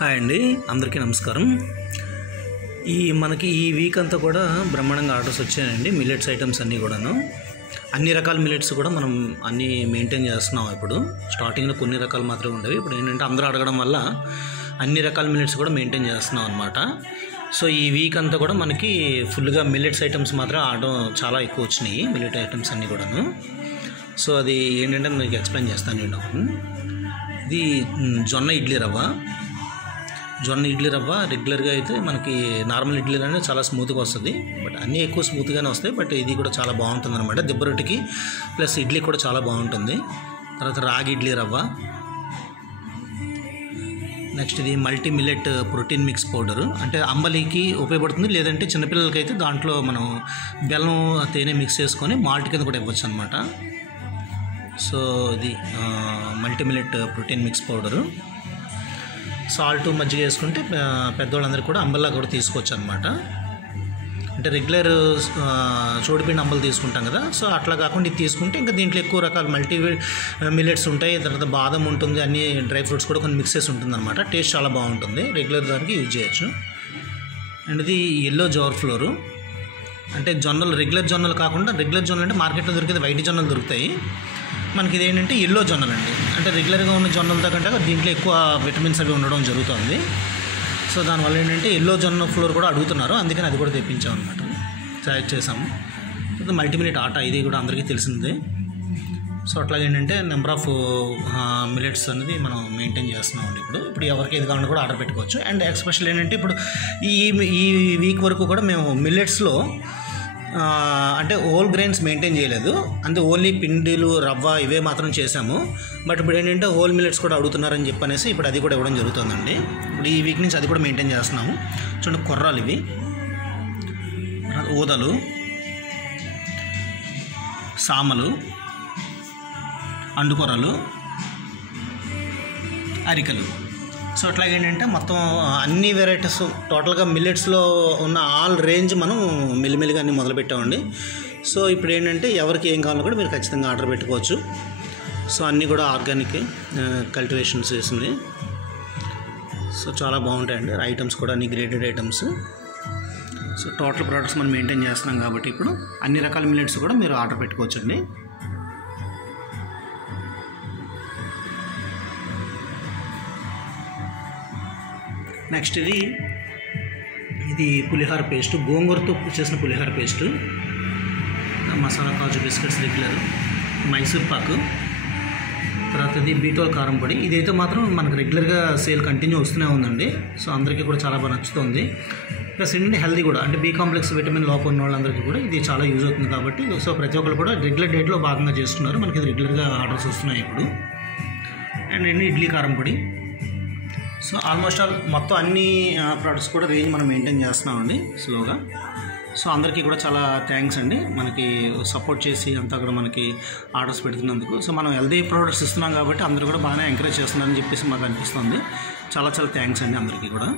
Hi అండి, అందరికీ నమస్కారం. మనకి ఈ వీక్ అంతా కూడా బ్రహ్మాండంగా ఆర్డర్స్ వచ్చాయండి. మిల్లెట్స్ ఐటమ్స్ అన్నీ కూడాను, అన్ని రకాల మిల్లెట్స్ కూడా మనం అన్నీ మెయింటైన్ చేస్తున్నాం. ఇప్పుడు స్టార్టింగ్లో కొన్ని రకాలు మాత్రమే ఉండేవి. ఇప్పుడు ఏంటంటే అందరూ అడగడం వల్ల అన్ని రకాల మిల్లెట్స్ కూడా మెయింటైన్ చేస్తున్నాం అనమాట. సో ఈ వీక్ అంతా కూడా మనకి ఫుల్గా మిల్లెట్స్ ఐటమ్స్ మాత్రం ఆర్డర్ చాలా ఎక్కువ వచ్చినాయి, మిల్లెట్ ఐటమ్స్ అన్నీ కూడాను. సో అది ఏంటంటే మీకు ఎక్స్ప్లెయిన్ చేస్తాను నేను. ఇది జొన్న ఇడ్లీ రవ్వ రెగ్యులర్గా అయితే మనకి నార్మల్ ఇడ్లీలు అనేది చాలా స్మూత్గా వస్తుంది, బట్ అన్నీ ఎక్కువ స్మూత్గానే వస్తాయి. బట్ ఇది కూడా చాలా బాగుంటుంది అనమాట. దెబ్బ రొట్టెకి ప్లస్ ఇడ్లీ కూడా చాలా బాగుంటుంది. తర్వాత రాగి ఇడ్లీ రవ్వ, నెక్స్ట్ ఇది multi millet protein mix powder, అంటే అంబలికి ఉపయోగపడుతుంది. లేదంటే చిన్నపిల్లలకైతే దాంట్లో మనం బెల్లం తేనె మిక్స్ చేసుకొని మాల్ట్ కింద కూడా ఇవ్వచ్చు అనమాట. సో ఇది multi millet protein mix powder. Salt మజ్జిగ వేసుకుంటే పెద్దవాళ్ళందరికీ కూడా అంబల్లా కూడా తీసుకోవచ్చు అనమాట. అంటే రెగ్యులర్ చోడిపిండి అంబలు తీసుకుంటాం కదా, సో అట్లా కాకుండా ఇది తీసుకుంటే ఇంకా దీంట్లో ఎక్కువ రకాల మల్టీ మిల్లెట్స్ ఉంటాయి. తర్వాత బాదం ఉంటుంది, అన్ని డ్రై ఫ్రూట్స్ కూడా కొన్ని మిక్సెస్ ఉంటుంది అనమాట. టేస్ట్ చాలా బాగుంటుంది, రెగ్యులర్ దానికి యూజ్ చేయొచ్చు. అండ్ ఇది ఎల్లో జోర్ ఫ్లోరు, అంటే జొన్నలు రెగ్యులర్ జొన్నలు కాకుండా, రెగ్యులర్ జొన్నలు అంటే మార్కెట్లో దొరికేది వైట్ జొన్నలు దొరుకుతాయి. మనకి ఇది ఏంటంటే ఎల్లో జొన్నలు అండి, అంటే రెగ్యులర్గా ఉన్న జొన్నలతో కంటే దీంట్లో ఎక్కువ విటమిన్స్ అవి ఉండడం జరుగుతుంది. సో దానివల్ల ఏంటంటే ఎల్లో జొన్న ఫ్లోర్ కూడా అడుగుతున్నారు, అందుకని అది కూడా తెప్పించాం అనమాట, తయారు చేసాము. మల్టీమిల్లెట్ ఆటా, ఇది కూడా అందరికీ తెలిసిందే. సో అట్లాగే ఏంటంటే నెంబర్ ఆఫ్ మిల్లెట్స్ అనేది మనం మెయింటైన్ చేస్తున్నామండి. ఇప్పుడు ఎవరికి ఏది కావాలన్నా కూడా ఆర్డర్ పెట్టుకోవచ్చు. అండ్ ఎక్స్పెషల్ ఏంటంటే ఇప్పుడు ఈ వీక్ వరకు కూడా మేము మిల్లెట్స్లో అంటే హోల్ గ్రెయిన్స్ మెయింటైన్ చేయలేదు, అంటే ఓన్లీ పిండిలు రవ్వ ఇవే మాత్రం చేసాము. బట్ ఇప్పుడు ఏంటంటే హోల్ మిల్లెట్స్ కూడా అడుగుతున్నారని చెప్పనేసి ఇప్పుడు అది కూడా ఇవ్వడం జరుగుతుందండి. ఇప్పుడు ఈ వీక్ నుంచి అది కూడా మెయింటైన్ చేస్తున్నాము. చూడండి, కొర్రాలు ఇవి, ఊదలు, సామలు, అండుకొర్రలు, అరికలు. సో అట్లాగే ఏంటంటే మొత్తం అన్ని వెరైటీస్ టోటల్గా మిల్లెట్స్లో ఉన్న ఆల్ రేంజ్ మనం మెల్లిమెల్లిగా అన్నీ మొదలుపెట్టామండి. సో ఇప్పుడు ఏంటంటే ఎవరికి ఏం కావాలో కూడా మీరు ఖచ్చితంగా ఆర్డర్ పెట్టుకోవచ్చు. సో అన్నీ కూడా ఆర్గానిక్ కల్టివేషన్స్ చేసింది. సో చాలా బాగుంటాయండి ఐటమ్స్ కూడా, అన్ని graded items. So total products మనం మెయింటైన్ చేస్తున్నాం కాబట్టి ఇప్పుడు అన్ని రకాల మిల్లెట్స్ కూడా మీరు ఆర్డర్ పెట్టుకోవచ్చండి. నెక్స్ట్ ఇది పులిహార పేస్ట్, గోంగూరతో చేసిన పులిహార పేస్టు, మసాలా కాజు బిస్కెట్స్ రెగ్యులర్, మైసూర్ పాకు, తర్వాత ఇది బీటోల్ కారం పొడి. ఇదైతే మాత్రం మనకు రెగ్యులర్గా సేల్ కంటిన్యూ వస్తూనే ఉందండి. సో అందరికీ కూడా చాలా బాగా నచ్చుతుంది. ప్లస్ ఏంటంటే హెల్తీ కూడా, అంటే బీ కాంప్లెక్స్ విటమిన్ లోపం ఉన్న వాళ్ళందరికీ కూడా ఇది చాలా యూజ్ అవుతుంది కాబట్టి సో ప్రతి ఒక్కరు కూడా రెగ్యులర్ డేట్లో భాగంగా చేస్తున్నారు. మనకి ఇది రెగ్యులర్గా ఆర్డర్స్ వస్తున్నాయి ఇప్పుడు. అండ్ ఇడ్లీ కారం పొడి. సో ఆల్మోస్ట్ ఆల్ మొత్తం అన్ని ప్రోడక్ట్స్ కూడా రేంజ్ మనం మెయింటైన్ చేస్తున్నామండి స్లోగా. సో అందరికీ కూడా చాలా థ్యాంక్స్ అండి, మనకి సపోర్ట్ చేసి అంతా కూడా మనకి ఆర్డర్స్ పెడుతున్నందుకు. సో మనం హెల్దీ ప్రోడక్ట్స్ ఇస్తున్నాం కాబట్టి అందరూ కూడా బాగానే ఎంకరేజ్ చేస్తున్నారని చెప్పేసి మాకు అనిపిస్తుంది. చాలా చాలా థ్యాంక్స్ అండి అందరికీ కూడా.